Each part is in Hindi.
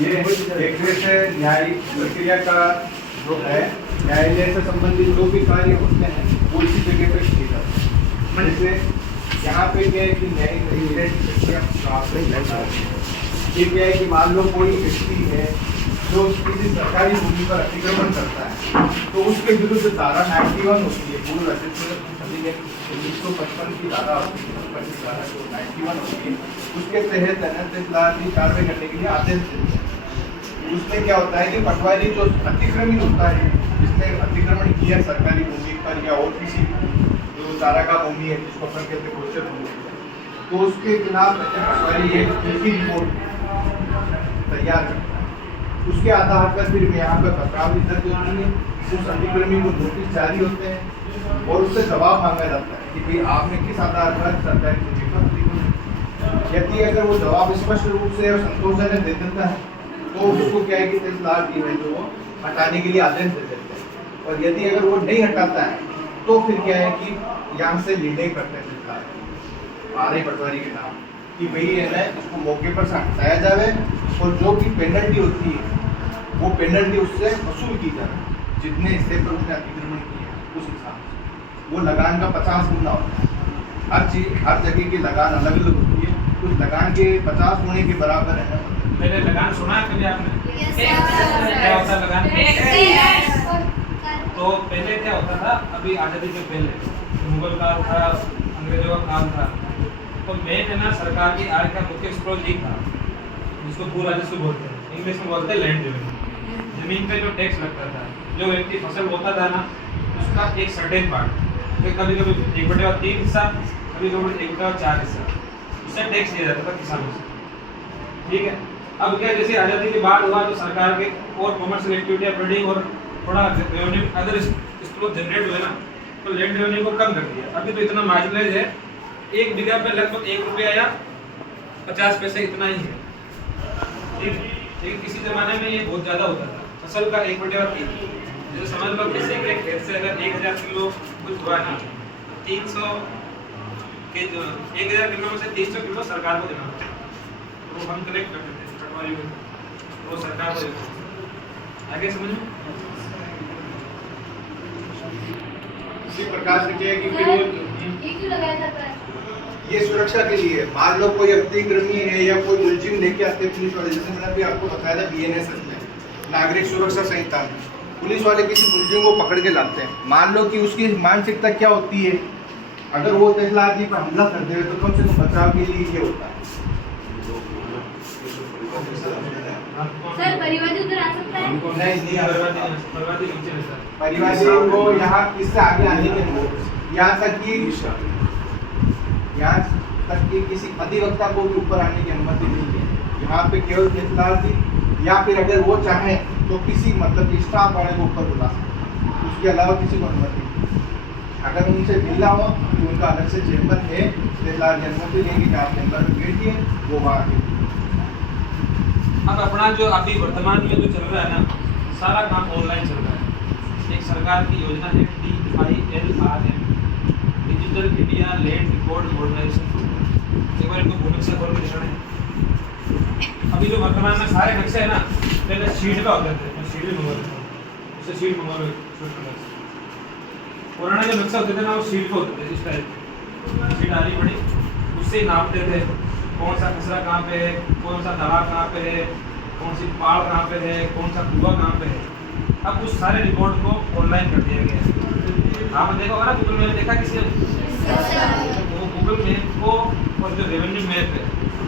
ये एक तरह से न्यायिक प्रक्रिया का जो है, न्यायालय से संबंधित जो भी कार्य होते हैं वो इसी जगह पे किए जाते हैं। जैसे यहाँ पे क्या है कि न्यायिक प्रक्रिया ये क्या है कि मान लो कोई व्यक्ति है जो किसी सरकारी भूमि पर अतिक्रमण करता है, तो उसके विरुद्ध धारा 91 होती है, पूर्व रचित 1955 की धारा होती है, 25 धारा जो 91 होती है, उसके तहत तहसीलदार की कार्रवाई करने के लिए आदेश देते हैं। उसमें क्या होता है कि पटवारी जो अतिक्रमित होता है, जिसने अतिक्रमण किया सरकारी भूमि पर या और किसी जो चारागाह भूमि है जिसको अपन कहते हैं घोषित भूमि, तो उसके खिलाफ पटवारी एक लिखित रिपोर्ट तैयार करता है। उसके आधार पर फिर यहाँ पर पत्रावली दर्ज होती है, उस अतिक्रमी को नोटिस जारी होते हैं और उससे जवाब मांगा जाता है कि भाई आपने किस आधार पर सरकारी भूमि पर अतिक्रमण। यदि अगर वो जवाब स्पष्ट रूप से और संतोषजनक दे देता है तो उसको क्या है कि तहसीलदार की है जो हटाने के लिए आदेश दे देते हैं, और यदि अगर वो नहीं हटाता है तो फिर क्या है कि यहाँ से निर्णय करते हैं तहसीलदार आरआई पटवारी के नाम कि भाई है ना इसको मौके पर से हटाया जाए और जो भी पेनल्टी होती है वो पेनल्टी उससे वसूल की जाए, जितने हिस्से पर उसने अतिक्रमण किया उस हिसाब से। वो लगान का 50 गुना होता है। हर चीज हर जगह की लगान अलग अलग होती है, उस लगान के 50 होने के बराबर है। पहले लगान सुना है कभी आपने? क्या होता है लगान? तो पहले क्या होता था, अभी आज़ादी के पहले मुगल काल था, अंग्रेजों का काल था, तो मेन है ना सरकार की आय का मुख्य स्रोत एक था जिसको भू राजस्व बोलते हैं, इंग्लिश में बोलते हैं लैंड रेवेन्यू। जमीन पे जो टैक्स लगता था, जो व्यक्ति फसल बोता था ना उसका एक सर्टेन पार्ट, कभी कभी 1/3 हिस्सा, कभी कभी 1/4 हिस्सा, उससे टैक्स लिया जाता था किसानों से। ठीक है, अब क्या जैसे आज़ादी के बाद हुआ तो सरकार के और कॉमर्शियल एक्टिविटी ब्रीडिंग और थोड़ा रेवेन्यू अदर स्रोत जनरेट हुए ना, तो लैंड रेवेन्यू को कम कर दिया। अभी तो इतना मार्जिनलाइज है, 1 बीघा पे लगभग 1 रुपया या 50 पैसे इतना ही है। ठीक है, लेकिन किसी ज़माने में ये बहुत ज़्यादा होता था, फसल का 1/3। जैसे समझ लो किसी के खेत से अगर 1000 किलो कुछ हुआ ना, 300 के 1000 किलो में से 300 किलो सरकार को देना होता है, तो हम कलेक्ट करते थे पटवारी को, वो सरकार को देते थे। आगे समझ में? इसी प्रकार से क्या है कि फिर ये सुरक्षा के लिए मान लो कोई अतिक्रमी है या कोई मुलजिम लेके आते हैं पुलिस वाले, जैसे मैंने अभी आपको बताया था बीएनएसएस में नागरिक सुरक्षा संहिता में पुलिस वाले किसी मुलजिम को पकड़ के लाते हैं। मान लो कि उसकी मानसिकता क्या होती है, अगर वो तहसीलदार जी पर हमला कर दे तो कम से कम बचाव के लिए ये होता है। सर परिवादी उधर आ सकता है? नहीं परिवादी परिवादी को यहाँ इससे आगे आने के लिए यहाँ तक कि किसी अधिवक्ता को भी ऊपर आने की अनुमति नहीं है। यहाँ पे केवल तहसीलदार जी या फिर अगर वो चाहे तो किसी मतलब स्टाफ वाले को ऊपर बुला सकते हैं, उसके अलावा किसी को अनुमति नहीं। अगर उनसे मिलना हो तो उनका अलग से चेम्बर है, तहसीलदार जी अनुमति देंगे कि आप चेम्बर में बैठिए, वो वहाँ के। अब अपना जो अभी वर्तमान में जो चल रहा है ना, सारा काम ऑनलाइन चल रहा है। एक सरकार की योजना है DILRM, digital India land record modernisation programme. एक बार इनको भूनक्शा खोल के दिखाना है। अभी जो वर्तमान में सारे नक्शे है ना, पहले शीट का होते थे, मैं शीट भी मंगवा देता हूँ, उससे शीट मंगवा लो। पुराना जो नक्शा होते थे ना वो शीट पे होते थे, इस टाइप शीट आनी पड़ी, उससे नापते थे कौन सा खसरा कहाँ पे है, कौन सा तालाब कहाँ पे है, कौन सी पहाड़ कहाँ पे है, कौन सा कुआं कहाँ पे है। अब उस सारे रिकॉर्ड को ऑनलाइन कर दिया गया है। आपने देखा होगा ना, गूगल मैप देखा किसी ने? वो गूगल मैप को और जो रेवेन्यू मैप है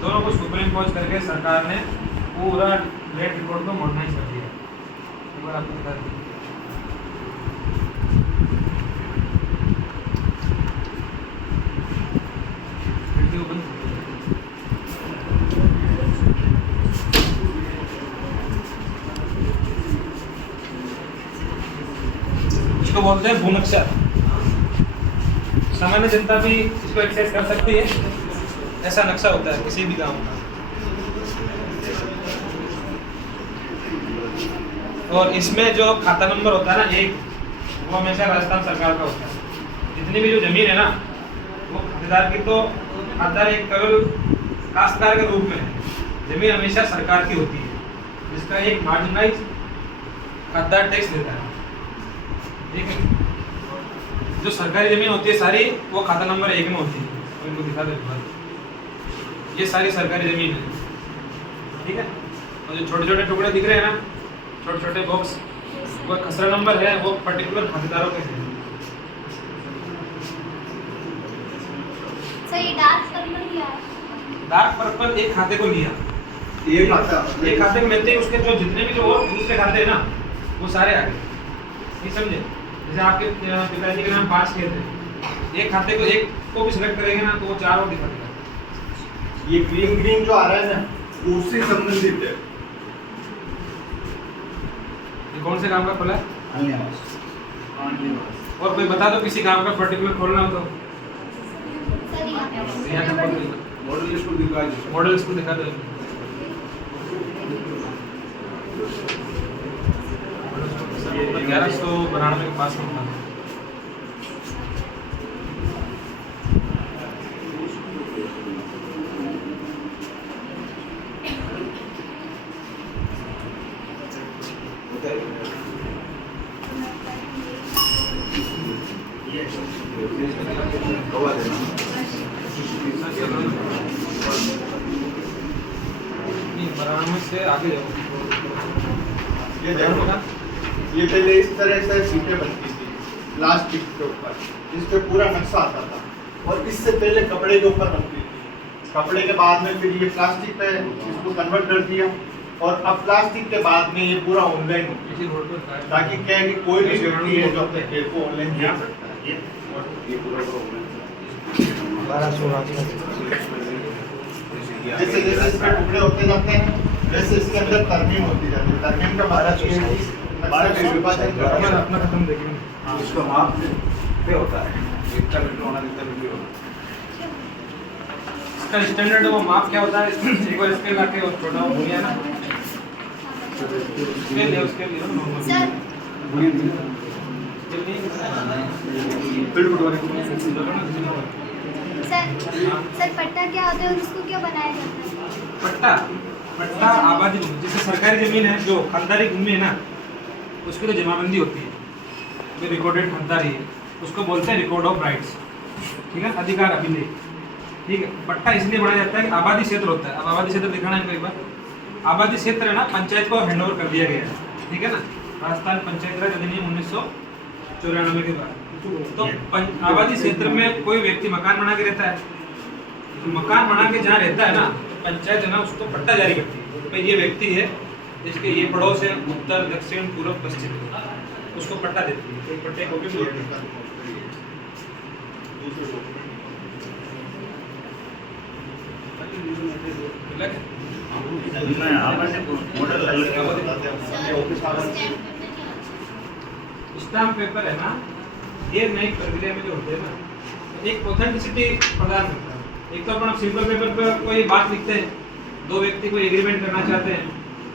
दोनों को सुप्रीम कोर्ट करके सरकार ने पूरा लैंड रिकॉर्ड को मॉडर्नाइज कर दिया। एक बार आपको बता दें, इसको बोलते हैं भूनक्शा। सामान्य जनता भी इसको एक्सेस कर सकती है, ऐसा नक्शा होता है किसी भी गांव का। और इसमें जो खाता नंबर होता है ना 1, वो हमेशा राजस्थान सरकार का होता है। जितनी भी जो जमीन है ना वो खातेदार की तो खातेदार एक केवल काश्तकार के रूप में है, जमीन हमेशा सरकार की होती है। जिसका एक मार्जिनाइज खातेदार टैक्स देता है, ठीक है। जो सरकारी जमीन होती है सारी वो खाता नंबर 1 में होती है, तो इनको दिखा दो, ये सारी सरकारी जमीन है, ठीक है। और जो छोटे छोटे टुकड़े दिख रहे हैं ना, छोटे छोटे बॉक्स, वो खसरा नंबर है, वो पर्टिकुलर खातेदारों के हैं। सर ये डार्क पर्पल क्या है? डार्क पर्पल एक खाते को लिया, एक खाता एक खाते में लेते ही उसके जो जितने भी जो और दूसरे खाते हैं ना वो सारे आ गए, नहीं समझे। जैसे आपके पिताजी के नाम 5 खेत है, एक खाते को एक को भी सिलेक्ट करेंगे ना तो वो 4 और दिखा देगा। ये ग्रीन ग्रीन जो आ रहा है ना उससे संबंधित है। ये कौन से गांव का खोला है? और कोई बता दो किसी गांव का पर्टिकुलर खोलना हो तो। सर यहाँ पे यहाँ पे खोल दो। मॉडल स्कूल दिखा दो। मॉडल स्कूल दिखा दो। 1192 के पास में था। नहीं, 92 से आगे जाओ। ये देखो ना, ये पहले इस तरह से सीटें बनती थी प्लास्टिक के ऊपर, इस पे पूरा नक्शा आता था, और इससे पहले कपड़े के ऊपर बनती थी। कपड़े के बाद में फिर ये प्लास्टिक पे इसको कन्वर्ट कर दिया, और अब प्लास्टिक के बाद में ये पूरा ऑनलाइन हो इसी रोड पर था। गया, ताकि क्या है कि कोई भी व्यक्ति है जो अपने खेत को ऑनलाइन देख सकता है। ये पूरा जैसे जैसे इसके टुकड़े होते जाते हैं, वैसे इसके अंदर तरमीम होती जाती है। तरमीम का मतलब ये है कि नक्शे में विभाजन अपना करना। अपना खत्म देखेंगे। उसका माप पे होता है, इतना मीटर होना, इतना मीटर होना। इसका स्टैंडर्ड वो माप क्या होता है? एक बार स्केल लाके और छोटा हो गया ना, स्केल है उसके लिए नॉर्मल सर सर पट्टा क्या होता है और उसको क्यों बनाया जाता है? पट्टा पट्टा आबादी भूमि, जैसे सरकारी जमीन है जो खानदारी भूमि है ना, उसकी तो जमाबंदी होती है, जो रिकॉर्डेड खानदारी है उसको बोलते हैं रिकॉर्ड ऑफ राइट्स, ठीक है, अधिकार अभिलेख, ठीक है। पट्टा इसलिए बनाया जाता है कि आबादी क्षेत्र होता है। अब आबादी क्षेत्र दिखाना है एक बार। आबादी क्षेत्र है ना, पंचायत को हैंडओवर कर दिया गया है, ठीक है ना, राजस्थान पंचायत राज अधिनियम 1994 के बाद। तो आबादी क्षेत्र में कोई व्यक्ति मकान बना के रहता है, तो मकान बना के जहाँ रहता है ना, पंचायत है ना उसको पट्टा जारी करती है कि भाई ये व्यक्ति है, इसके ये पड़ोस है, उत्तर दक्षिण पूर्व पश्चिम, उसको पट्टा देती है। एक पट्टे को भी स्टाम्प पेपर है ना, ये नई प्रक्रिया में जो होते हैं ना, एक ऑथेंटिसिटी प्रदान करता है। एक तो अपन सिंपल पेपर पर कोई बात लिखते हैं, दो व्यक्ति कोई एग्रीमेंट करना चाहते हैं,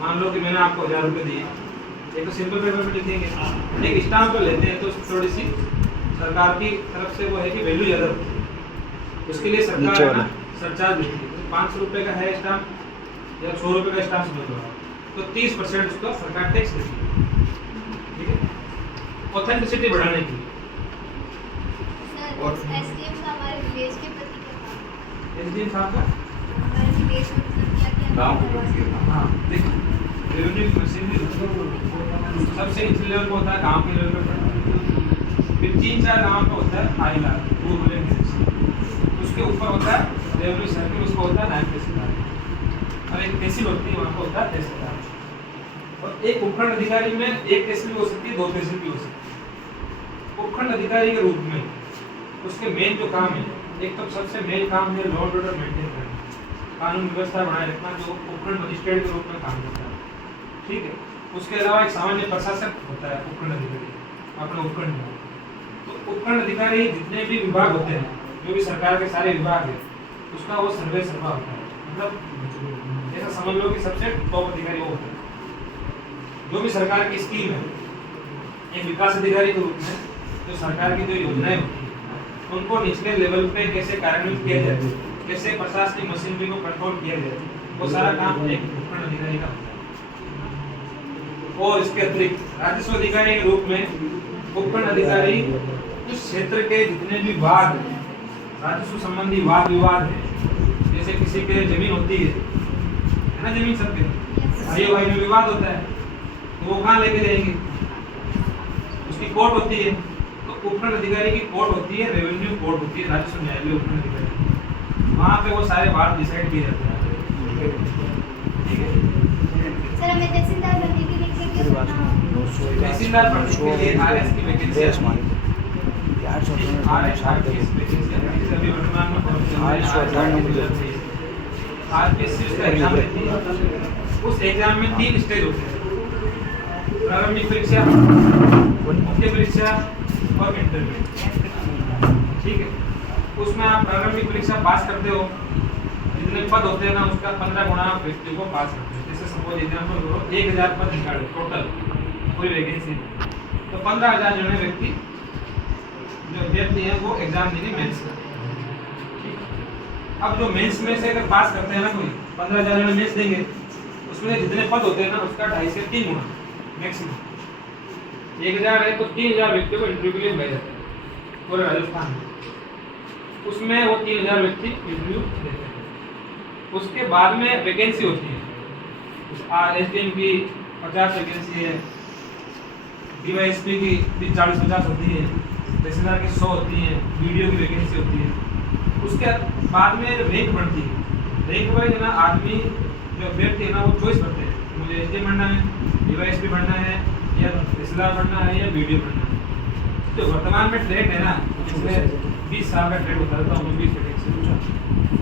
मान लो कि मैंने आपको 1000 रुपये दिए, एक तो सिंपल पेपर पे लिखेंगे, एक स्टाम्प पर लेते हैं तो थोड़ी सी सरकार की तरफ से वो है कि वैल्यू ज़्यादा होती है, उसके लिए सरकार सरचार्ज देती है। 500 रुपये का है स्टाम्प या 100 रुपये का स्टाम्प समझ लो, तो 30% उसका सरकार टैक्स देती है, ठीक है, ऑथेंटिसिटी बढ़ाने की। सर एसडीएम का हमारे विलेज के प्रति क्या काम है? एसडीएम साहब का हमारे विलेज में मतलब क्या क्या गाँव काम के करवा सकते हैं? हाँ देखो, रेवेन्यू मशीनरी सबसे निचले लेवल पर होता है, गांव के लेवल पर, फिर 3-4 गांव पे होता है आईला, रूरल एडमिनिस्ट्रेशन, उसके ऊपर होता है रेवेन्यू सर्किल, उसको होता है नायब तहसीलदार, और एक तहसील होती है, वहाँ पर होता है तहसीलदार। और एक उपखंड अधिकारी में एक तहसील भी हो सकती है, 2 तहसील भी हो सकती है। उपखंड अधिकारी के रूप में उसके मेन जो काम है, एक तो सबसे मेन काम है लॉ एंड ऑर्डर मेंटेन करना, कानून व्यवस्था बनाए रखना, जो उपखंड मजिस्ट्रेट के रूप में काम करता है, ठीक है। उसके अलावा एक सामान्य प्रशासक होता है उपखंड अधिकारी, अपने उपखंड में। तो उपखंड अधिकारी जितने भी विभाग होते हैं, जो भी सरकार के सारे विभाग है, उसका वो सर्वे सर्वा होता है, मतलब ऐसा समझ लो कि सबसे टॉप अधिकारी वो होता है। जो भी सरकार की स्कीम है, एक विकास अधिकारी के रूप में जो सरकार की जो योजनाएं होती है, उनको निचले लेवल पे कैसे कार्यान्वित किया जाए, कैसे प्रशासनिक मशीनरी को कंट्रोल किया जाए, वो सारा काम एक उपखंड अधिकारी का होता है। और इसके अतिरिक्त राजस्व अधिकारी के रूप में उपखंड अधिकारी उस क्षेत्र के जितने भी वाद, राजस्व संबंधी वाद विवाद है, जैसे किसी के जमीन होती है ना, जमीन सबके भाई भाई में विवाद होता है, तो वो कहाँ लेके जाएंगे, उसकी कोर्ट होती है। तो उपखंड अधिकारी की कोर्ट होती है, रेवेन्यू कोर्ट होती है, राजस्व न्यायालय उपखंड अधिकारी, वहाँ पे वो सारे वाद डिसाइड किए जाते हैं। ठीक है सर, हमें तहसीलदार बनने के लिए क्या क्या करना होगा? तहसीलदार बनने के लिए आरएस की वैकेंसी है, आरएस वैकेंसी है, अभी वर्तमान में आरपीएससी उसका एग्जाम देती है। उस एग्जाम में 3 स्टेज होते हैं, प्रारंभिक परीक्षा, मुख्य परीक्षा और इंटरव्यू। ठीक है, उसमें आप प्रारंभिक परीक्षा पास करते हो, जितने पद होते हैं ना उसका 15 गुना आप व्यक्ति को पास करते हो। जैसे सपोज एग्जाम्पल करो 1000 पद निकाले टोटल, कोई वैकेंसी नहीं, तो 15,000 जो है व्यक्ति जो अभ्यर्थी हैं वो एग्जाम देंगे मेंस का। अब जो मेंस में से अगर पास करते हैं ना कोई, 15,000 में मेंस देंगे, उसमें जितने पद होते हैं ना उसका 2.5 से 3 गुना मैक्सिमम। 1000 है तो 3000 व्यक्तियों को इंटरव्यू के लिए भेजा जाता है पूरे राजस्थान में, उसमें वो 3000 व्यक्ति इंटरव्यू देते हैं। उसके बाद में वैकेंसी होती है, एसडीएम की 50 वैकेंसी है, डीवाईएसपी की भी 40-50 होती है, तहसीलदार की 100 होती है, वीडियो की वैकेंसी होती है। उसके बाद में रैंक बढ़ती है, रैंक वाइज ना आदमी जो अभ्यर्थी है ना वो चॉइस करते हैं, मुझे एसडीएम बनना है, डीवाईएसपी बनना है, या तहसीलदार बनना है, या वीडियो बनना है। तो वर्तमान में ट्रेंड है ना, पिछले 20 साल का ट्रेंड होता रहता हूँ, 20 वैकेंसी